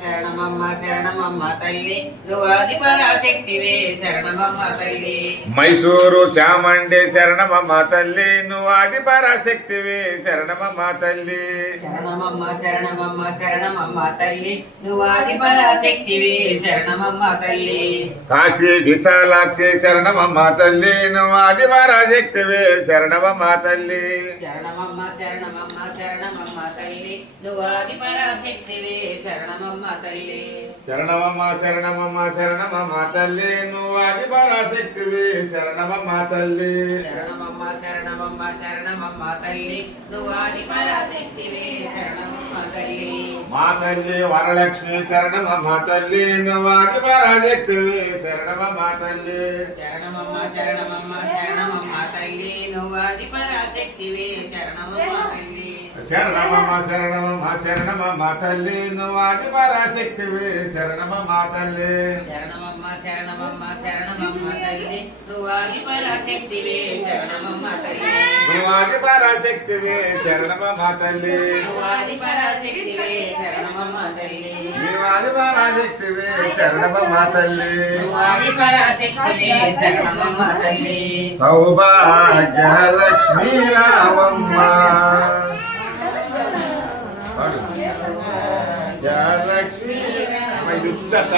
శరణమమ్మ శరణమమ్మ తల్లి నువ్వాది పరాశక్తివే శరణమమ్మ తల్లి మైసూరు శ్యామండే శరణమమ్మ తల్లి నువ్వాది పరాశక్తివే శరణమమ్మ తల్లి శరణమమ్మ శరణమమ్మ శరణమమ్మ తల్లి నువ్వాది పరాశక్తివే శరణమమ్మ తల్లి కాశీ విశాలాక్షి శరణమమ్మ తల్లి నువ్వాది పరాశక్తివే శరణమమ్మ తల్లి శరణమమ్మ శరణమమ్మ శరణమమ్మ తల్లి నువ్వాది పరాశక్తివే శరణమమ్మ తల్లి శరణమమ్మ శరణమమ్మ శరణమమ్మ తల్లి నువ్వాది పరాశక్తివే శరణమమ్మ తల్లి శరణమమ్మ శరణమమ్మ శరణమమ్మ తల్లి నువ్వాది పరాశక్తివే శరణమమ్మ తల్లి మా తల్లి వరలక్ష్మి శరణమమ్మ తల్లి నువ్వాది పరాశక్తివే శరణమమ్మ తల్లి శరణమమ్మ శరణమమ్మ శరణమమ్మ తల్లి నువ్వాది పరాశక్తివే శరణమమ్మ తల్లి శరణమమ్మ శరణమమ్మ శరణమమ్మ తల్లి నువ్వాది పరాశక్తివే శరణమమ్మ తల్లి శరణమమ్మ శరణమమ్మ శరణమమ్మ తల్లి నువ్వాది పరాశక్తివే శరణమమ్మ తల్లి నువ్వాది పరాశక్తివే శరణమమ్మ తల్లి నువ్వాది పరాశక్తివే శరణమమ్మ తల్లి నువ్వాది పరాశక్తివే శరణమమ్మ తల్లి నువ్వాది పరాశక్తివే శరణమమ్మ తల్లి సౌభాగ్య లక్ష్మీ రామమ్మ లక్ష్మీ ఇది వచ్చిందట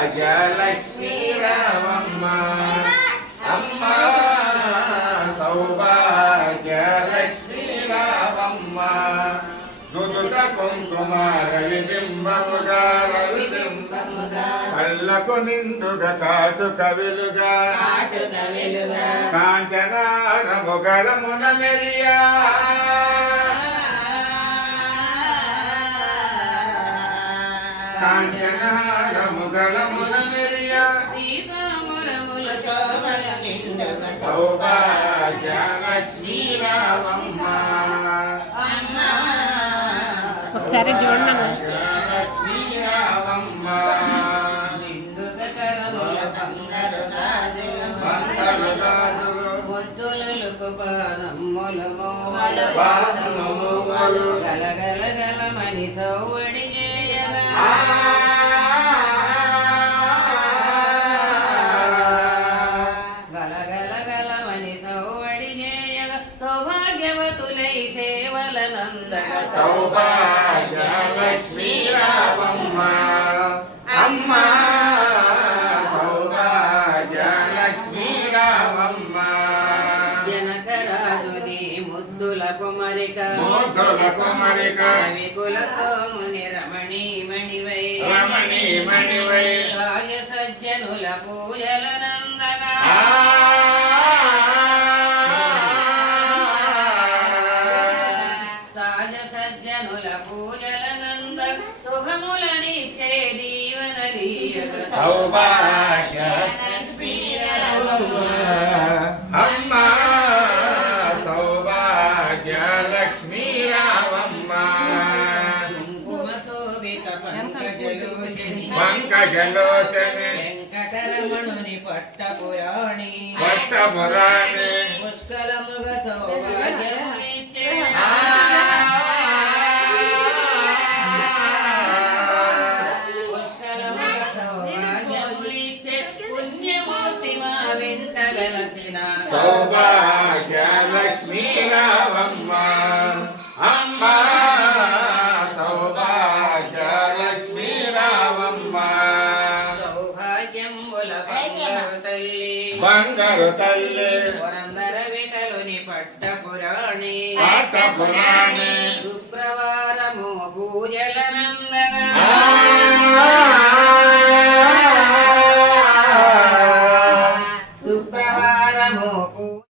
సౌభాగ్యలక్ష్మీ రామమ్మ అమ్మ సౌభాగ్యలక్ష్మీ రామమ్మ నుదుట కుంకుమ రవిబింబముగా కళ్ళకు నిండుగా కాటుక వెలుగా కాంచనార మొగళమున మెరియా కాంచనార మొగళమున మెరియా దీపమురముల శోభల నిండుగా సౌభాగ్యలక్ష్మీ రామమ్మ ఒకసారి చూడండి లక్ష్మీ రామమ్మ నిండుగా కరముల బంగారు బంగారు గాజులు ముద్దులకు పాదమ్ములు మోమల పాదములు మోమలు గలగల గలమని సౌవడి చేయగా గలగల గలమని సౌవడి చేయగా సౌభాగ్యవతులై సేవలనందగా సౌభాగ్యలక్ష్మీ రామమ్మ అమ్మ సౌభాగ్యలక్ష్మీ రామమ్మ జనకరాజుని ముద్దుల కుమరిక ముద్దుల కుమరిక రవికుల సోముని రమణీ మణివై రమణీ మణివై రాజ సజ్జనుల పూజల నందగా సాజ సజ్జనుల పూజల నంద శుభములనిచ్చే దీవనలీయక సౌభాగ్యలక్ష్మీ రామమ్మ అమ్మ సౌభాగ్యలక్ష్మీ రామమ్మ కుంకుమ శోభిత పంకజలోచని పంకజలోచని వెంకటరమణుని పట్టపురాణి పట్టపురాణి పుష్కలముగ సౌభాగ్యమునిచ్చే పుష్కలముగ సౌభాగ్యమునిచ్చే పుణ్యమూర్తి మా వెంట వెలసిన సౌభాగ్యలక్ష్మీ రామమ్మ అమ్మ సౌభాగ్యలక్ష్మీ రామమ్మ సౌభాగ్యముల బంగారు తల్లి బంగారు తల్లి పురందర విటలుని పట్టపురాణి పట్టపురాణి శుక్ర